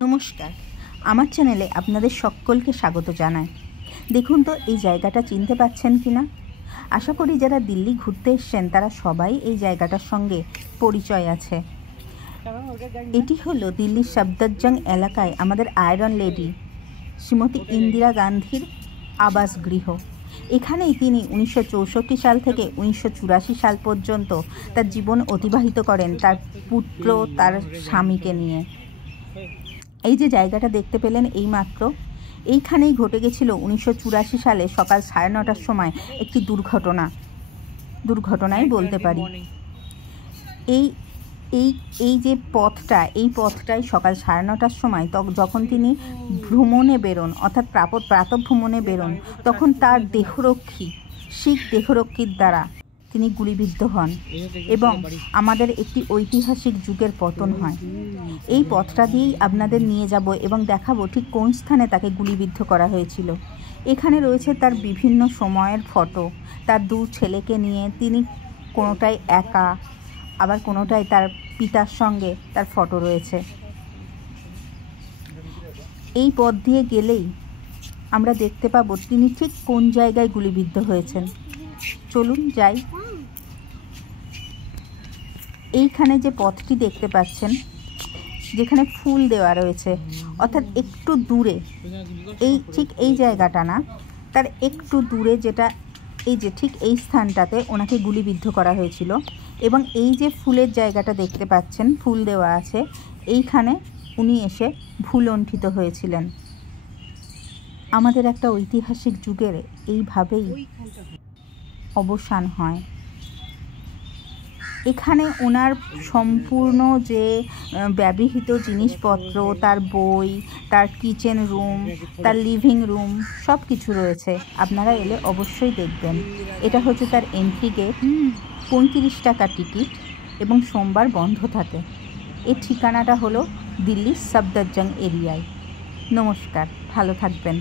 নমস্কার, আমার চ্যানেলে আপনাদের সকলকে স্বাগত জানাই। দেখুন তো এই জায়গাটা চিনতে পাচ্ছেন কি না? আশা করি যারা দিল্লি ঘুরতে এসছেন তারা সবাই এই জায়গাটার সঙ্গে পরিচয় আছে। এটি হলো দিল্লির সফদরজং এলাকায় আমাদের আয়রন লেডি শ্রীমতী ইন্দিরা গান্ধীর আবাসগৃহ। এখানেই তিনি 1964 সাল থেকে 1984 সাল পর্যন্ত তার জীবন অতিবাহিত করেন তার পুত্র তার স্বামীকে নিয়ে। এই যে জায়গাটা দেখতে পেলেন এইমাত্র, এইখানেই ঘটে গেছিল 1984 সালে সকাল 9:30টার সময় একটি দুর্ঘটনাই বলতে পারি। এই যে এই পথটাই সকাল 9:30টার সময় যখন তিনি ভ্রমণে বেরোন, অর্থাৎ প্রাতঃভ্রমণে বেরোন, তখন তার শিখ দেহরক্ষীর দ্বারা তিনি গুলিবিদ্ধ হন এবং আমাদের একটি ঐতিহাসিক যুগের পতন হয়। এই পথটা দিয়েই আপনাদের নিয়ে যাব এবং দেখাবো ঠিক কোন স্থানে তাকে গুলিবিদ্ধ করা হয়েছিল। এখানে রয়েছে তার বিভিন্ন সময়ের ফটো, তার দু ছেলেকে নিয়ে তিনি কোনোটাই একা, আবার কোনোটাই তার পিতার সঙ্গে তার ফটো রয়েছে। এই পথ দিয়ে গেলেই আমরা দেখতে পাবো তিনি ঠিক কোন জায়গায় গুলিবিদ্ধ হয়েছেন। চলুন যাই। এইখানে যে পথটি দেখতে পাচ্ছেন, যেখানে ফুল দেওয়া রয়েছে, অর্থাৎ একটু দূরে, ঠিক এই জায়গাটা না, তার একটু দূরে যেটা ঠিক এই স্থানটাতে ওনাকে গুলিবিদ্ধ করা হয়েছিল। এবং এই যে ফুলের জায়গাটা দেখতে পাচ্ছেন, ফুল দেওয়া আছে, এইখানে উনি এসে ভুলণ্ঠিত হয়েছিলেন। আমাদের একটা ঐতিহাসিক যুগের এইভাবেই অবসান হয়। এখানে ওনার সম্পূর্ণ যে ব্যবহৃত জিনিসপত্র, তার বই, তার কিচেন রুম, তার লিভিং রুম, সব কিছু রয়েছে। আপনারা এলে অবশ্যই দেখবেন। এটা হচ্ছে তার এন্ট্রি গেট, 35 টাকা টিকিট এবং সোমবার বন্ধ থাকে। এর ঠিকানাটা হলো দিল্লির সফদরজং এরিয়ায়। নমস্কার, ভালো থাকবেন।